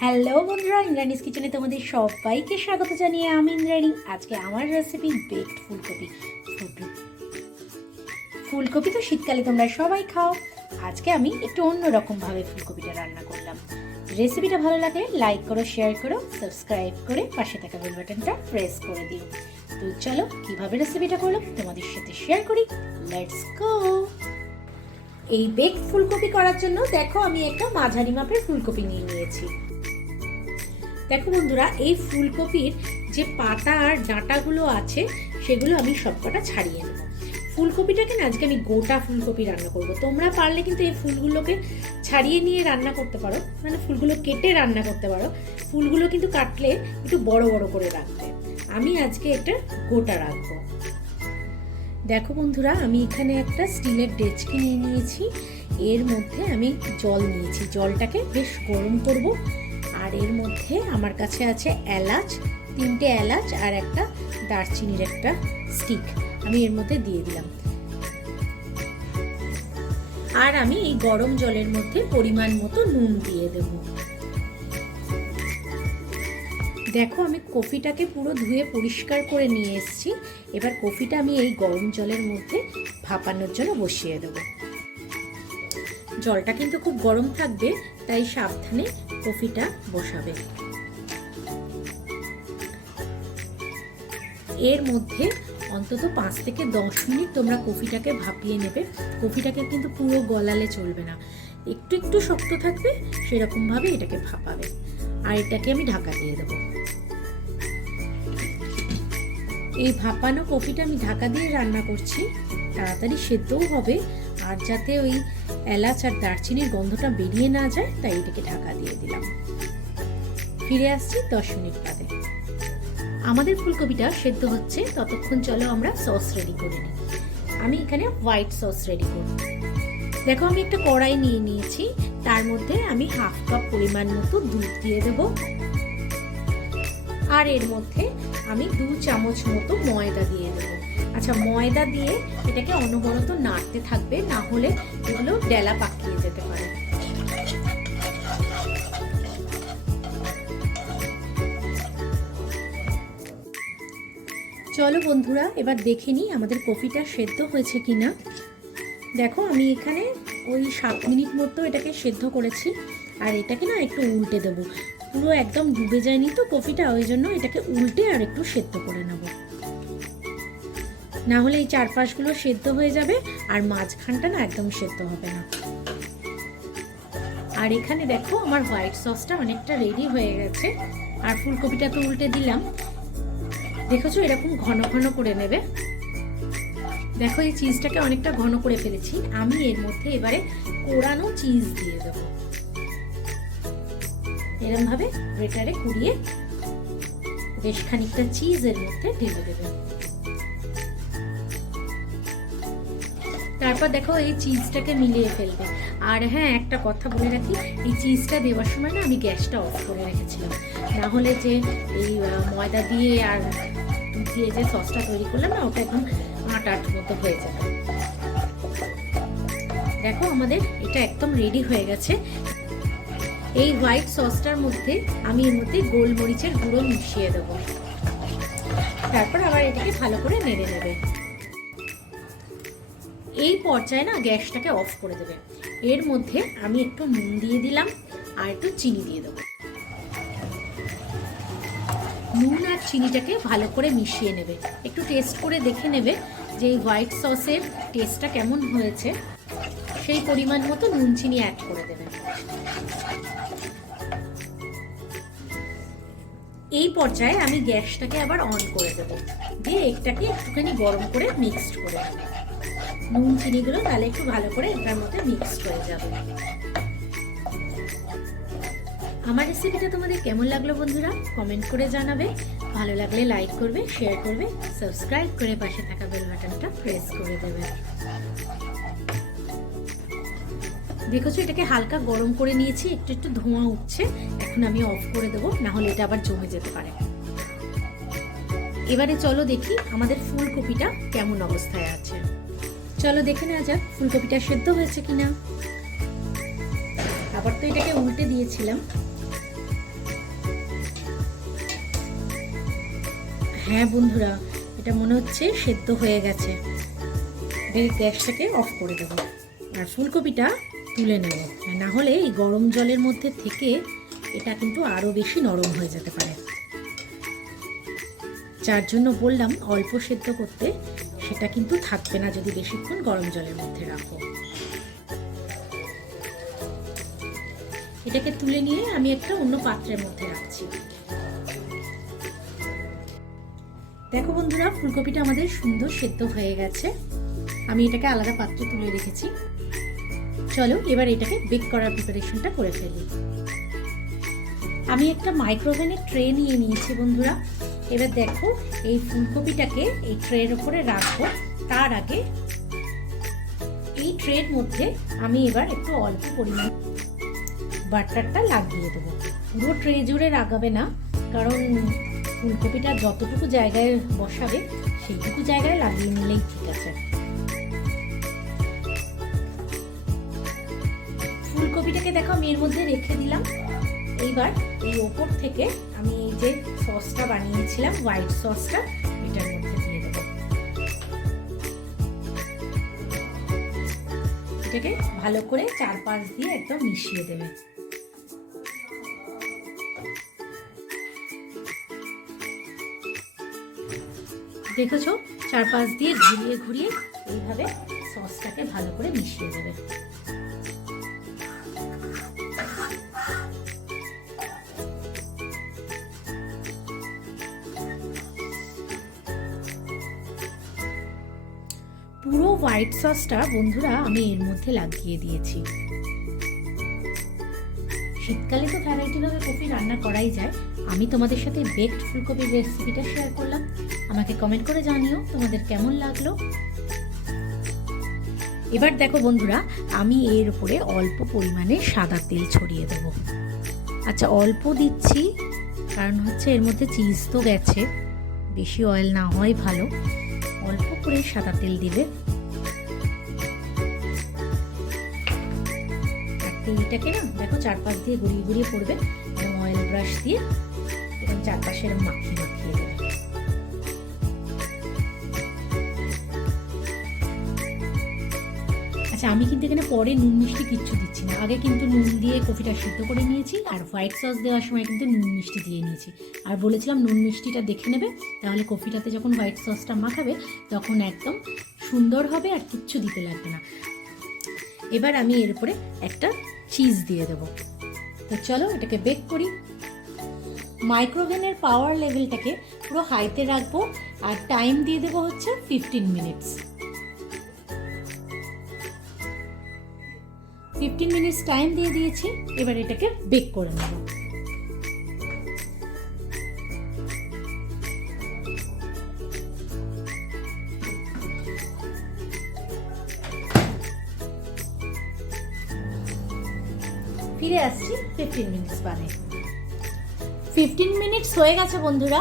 Hello বন্ধুরা, ইন্দ্রানিস কিচেনে তোমাদের সবাইকে স্বাগত জানিয়ে আমি ইন্দ্রানি। আজকে আমার রেসিপি বেকড ফুলকপি। ফুলকপি তো শীতকালে তোমরা সবাই খাও। আজকে আমি একটু অন্যরকমভাবে ফুলকপিটা রান্না করলাম। রেসিপিটা ভালো লাগলে লাইক করো, শেয়ার করো, সাবস্ক্রাইব করে পাশে থাকা বেল বাটনটা প্রেস করে দিও। তো চলো কিভাবে রেসিপিটা করলাম তোমাদের সাথে শেয়ার করি। Let's go. এই বেকড ফুলকপি করার জন্য দেখো আমি একটা মাঝারি মাপের ফুলকপি নিয়েছি। দেখো বন্ধুরা, এই ফুলকপির যে পাতা আর ডাঁটাগুলো আছে সেগুলো আমি সবকটা ছাড়িয়ে নেব। ফুলকপিটাকে না আজকে আমি গোটা ফুলকপি রান্না করব। তোমরা পারলে কিন্তু এই ফুলগুলোকে ছাড়িয়ে নিয়ে রান্না করতে পারো, মানে ফুলগুলো কেটে রান্না করতে পারো। ফুলগুলো কিন্তু কাটলে একটু বড় বড় করে রাখবে। আমি আজকে এটা গোটা রাখবো। দেখো বন্ধুরা, আমি এখানে একটা স্টিলের ডেচকি নিয়ে নিয়েছি। এর মধ্যে আমি জল নিয়েছি। জলটাকে বেশ গরম করব। আর এর মধ্যে আমার কাছে আছে এলাচ, 3টে এলাচ আর একটা দারচিনির একটা স্টিক আমি এর মধ্যে দিয়ে দিলাম। আর আমি এই গরম জলের মধ্যে পরিমাণ মতো নুন দিয়ে দেব। দেখো আমি কফিটাকে পুরো ধুয়ে পরিষ্কার করে নিয়ে এসেছি। এবার কফিটা আমি এই গরম জলের মধ্যে ভাপানোর জন্য বসিয়ে দেব। জলটা কিন্তু খুব গরম থাকবে, তাই সাবধানে কফিটা বসাবে। এর মধ্যে অন্তত 5 থেকে 10 মিনিট তোমরা কফিটাকে ভাপিয়ে নেবে। কফিটাকে কিন্তু পুরো গলালে চলবে না, একটু একটু শক্ত থাকবে, সেরকম ভাবে এটাকে ভাপাবে। আর এটাকে আমি ঢাকা দিয়ে দেব। এই ভাপানো কফিটা আমি ঢাকা দিয়ে রান্না করছি, তাড়াতাড়ি সেদ্ধও হবে। আর যাতে ওই এলাচ আর দারচিনির গন্ধটা বেরিয়ে না যায়, তাই এটাকে ঢাকা দিয়ে দিলাম। ফিরে আসছি 10 মিনিট বাদে। আমাদের ফুলকপিটা সেদ্ধ হচ্ছে, ততক্ষণ চলো আমরা সস রেডি করে নিই। আমি এখানে হোয়াইট সস রেডি করব। দেখো আমি একটা কড়াই নিয়ে নিয়েছি। তার মধ্যে আমি 1/2 কাপ পরিমাণ মতো দুধ দিয়ে দেব। আর এর মধ্যে আমি 2 চামচ মতো ময়দা দিয়ে দেব। আচ্ছা, ময়দা দিয়ে এটাকে অনবরত নাড়তে থাকবে, না হলে এগুলো ডেলা পাকিয়ে যেতে পারে। চলো বন্ধুরা, এবার দেখে নিই আমাদের কফিটা সেদ্ধ হয়েছে কিনা। দেখো আমি এখানে ওই 7 মিনিট মতো এটাকে সেদ্ধ করেছি। আর এটাকে না একটু উল্টে দেবো। পুরো একদম ডুবে যায়নি তো কফিটা, ওই জন্য এটাকে উল্টে আর একটু সেদ্ধ করে নেব। না হলে এই চারপাশগুলো সেদ্ধ হয়ে যাবে আর মাঝখানটা না একদম সেদ্ধ হবে না। আর এখানে দেখো আমার হোয়াইট সসটা অনেকটা রেডি হয়ে গেছে। আর ফুলকপিটা তো উল্টে দিলাম। দেখেছো, এরকম ঘন ঘন করে নেবে। দেখো এই চিজটাকে অনেকটা ঘন করে ফেলেছি। আমি এর মধ্যে এবারে কোরানো চিজ দিয়ে দেবো। এরকম ভাবে গ্রেটারে কুড়িয়ে বেশ খানিকটা চিজ এর মধ্যে ঢেলে দেবে। তারপর দেখো এই চিজটাকে মিলিয়ে ফেলবে। আর হ্যাঁ, একটা কথা বলে রাখি, এই চিজটা দেওয়ার সময় না আমি গ্যাসটা অফ করে রেখেছিলাম। না হলে যে এই ময়দা দিয়ে আর দুধ দিয়ে যে সসটা তৈরি করলাম না, ওটা একদম আটার মতো হয়ে যাবে। দেখো আমাদের এটা একদম রেডি হয়ে গেছে। এই হোয়াইট সসটার মধ্যে আমি এর মধ্যে গোলমরিচের গুঁড়ো মিশিয়ে দেবো। তারপর আবার এটাকে ভালো করে নেড়ে নেবে। এই পর্যায়ে না গ্যাসটাকে অফ করে দেবে। এর মধ্যে আমি একটু নুন দিয়ে দিলাম আর একটু চিনি দিয়ে দেবো। নুন আর চিনিটাকে ভালো করে মিশিয়ে নেবে। একটু টেস্ট করে দেখে নেবে যে এই হোয়াইট সসের টেস্টটা কেমন হয়েছে। সেই পরিমাণ মতো নুন চিনি অ্যাড করে দেবে। এই পর্যায়ে আমি গ্যাসটাকে আবার অন করে দেবো, দিয়ে এটাকে একটুখানি গরম করে মিক্সড করে দেবো। নুন চিনিগুলো তাহলে একটু ভালো করে এটার মধ্যে মিক্সড হয়ে যাবে। আমার রেসিপিটা তোমাদের কেমন লাগলো বন্ধুরা, কমেন্ট করে জানাবে। ভালো লাগলে লাইক করবে, শেয়ার করবে, সাবস্ক্রাইব করে পাশে থাকা বেল বাটনটা প্রেস করে দেবে। দেখেছো এটাকে হালকা গরম করে নিয়েছি, একটু একটু ধোঁয়া উঠছে। এখন আমি অফ করে দেবো, না হলে এটা আবার জমে যেতে পারে। এবারে চলো দেখি আমাদের ফুলকপিটা কেমন অবস্থায় আছে। চলো দেখে নেওয়া যাক ফুলকপিটা সেদ্ধ হয়েছে কিনা। আবার তো এটাকে উল্টে দিয়েছিলাম। হ্যাঁ বন্ধুরা, এটা মনে হচ্ছে সেদ্ধ হয়ে গেছে। গ্যাসটাকে অফ করে দেবো আর ফুলকপিটা তুলে নেব, না হলে এই গরম জলের মধ্যে থেকে এটা কিন্তু আরও বেশি নরম হয়ে যেতে পারে। যার জন্য বললাম অল্প সেদ্ধ করতে, সেটা কিন্তু থাকবে না যদি বেশিক্ষণ গরম জলের মধ্যে রাখো। এটাকে তুলে নিয়ে আমি একটা অন্য পাত্রের মধ্যে রাখছি। দেখো বন্ধুরা, ফুলকপিটা আমাদের সুন্দর সেদ্ধ হয়ে গেছে। আমি এটাকে আলাদা পাত্রে তুলে রেখেছি। চলো এবার এটাকে বেক করার প্রিপারেশনটা করে ফেলি। আমি একটা মাইক্রোওভেনের ট্রে নিয়ে নিয়েছি বন্ধুরা। এবার দেখো এই ফুলকপিটাকে এই ট্রের উপরে রাখবো। তার আগে এই ট্রের মধ্যে আমি এবার একটু অল্প পরিমাণ বাটারটা লাগিয়ে দেবো। পুরো ট্রে জুড়ে লাগাবে না, কারণ ফুলকপিটা যতটুকু জায়গায় বসাবে সেইটুকু জায়গায় লাগিয়ে নিলেই ঠিক আছে। ফুলকপিটাকে দেখো আমি এর মধ্যে রেখে দিলাম। এইবার এই ওপর থেকে আমি এই যে সসটা বানিয়েছিলাম, হোয়াইট সসটা, এটার মধ্যে দিয়ে দেবো। এটাকে ভালো করে চারপাশ দিয়ে একদম মিশিয়ে দেবে। দেখেছো, চারপাশ দিয়ে ঘুরিয়ে ঘুরিয়ে এইভাবে সসটাকে ভালো করে মিশিয়ে দেবে। পুরো হোয়াইট সসটা বন্ধুরা আমি এর মধ্যে লাগিয়ে দিয়েছি। শীতকালে তো ভ্যারাইটিভাবে কফি রান্না করাই যায়। আমি তোমাদের সাথে বেকড ফুলকপির রেসিপিটা শেয়ার করলাম। আমাকে কমেন্ট করে জানিও তোমাদের কেমন লাগলো। এবার দেখো বন্ধুরা, আমি এর উপরে অল্প পরিমাণে সাদা তেল ছড়িয়ে দেব। আচ্ছা, অল্প দিচ্ছি কারণ হচ্ছে এর মধ্যে চিজ তো গেছে, বেশি অয়েল না হয় ভালো। অল্প করে সাদা তেল দিলে তেলটাকে না দেখো চারপাশ দিয়ে ঘুরিয়ে ঘুরিয়ে পড়বে এবং অয়েল ব্রাশ দিয়ে এবং চারপাশে এরকম মাখিয়ে মাখিয়ে দেবে। আচ্ছা, আমি কিন্তু এখানে পরে নুন মিষ্টি কিচ্ছু দিচ্ছি না। আগে কিন্তু নুন দিয়ে কফিটা সিদ্ধ করে নিয়েছি, আর হোয়াইট সস দেওয়ার সময় কিন্তু নুন মিষ্টি দিয়ে নিয়েছি। আর বলেছিলাম নুন মিষ্টিটা দেখে নেবে, তাহলে কফিটাতে যখন হোয়াইট সসটা মাখাবে তখন একদম সুন্দর হবে আর কিচ্ছু দিতে লাগবে না। এবার আমি এর উপরে একটা চিজ দিয়ে দেবো। তো চলো এটাকে বেক করি। মাইক্রোওভেনের পাওয়ার লেভেলটাকে পুরো হাইতে রাখবো আর টাইম দিয়ে দেবো হচ্ছে 15 মিনিটস। 15 মিনিটস টাইম দিয়ে দিয়েছি। এবার এটাকে বেক করে নেব। ফিরে আসছি 15 মিনিটস বাদে। 15 মিনিটস হয়ে গেছে বন্ধুরা,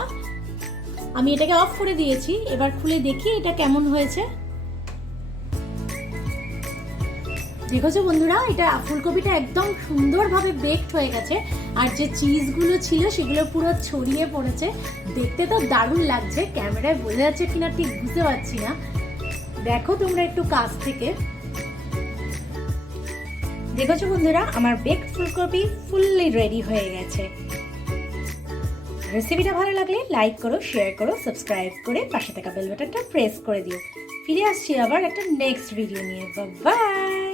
আমি এটাকে অফ করে দিয়েছি। এবার খুলে দেখি এটা কেমন হয়েছে। দেখেছো বন্ধুরা, এটা ফুলকপিটা একদম সুন্দরভাবে বেকড হয়ে গেছে, আর যে চিজগুলো ছিল সেগুলো পুরো ছড়িয়ে পড়েছে। দেখতে তো দারুণ লাগছে, ক্যামেরায় বোঝা যাচ্ছে কিনা ঠিক বুঝতে পারছি না। দেখো তোমরা একটু কাছ থেকে। দেখেছো বন্ধুরা, আমার বেকড ফুলকপি ফুললি রেডি হয়ে গেছে। রেসিপিটা ভালো লাগলে লাইক করো, শেয়ার করো, সাবস্ক্রাইব করে পাশে থাকা বেল বাটনটা প্রেস করে দিও। ফিরে আসছি আবার একটা নেক্সট ভিডিও নিয়ে। বাই।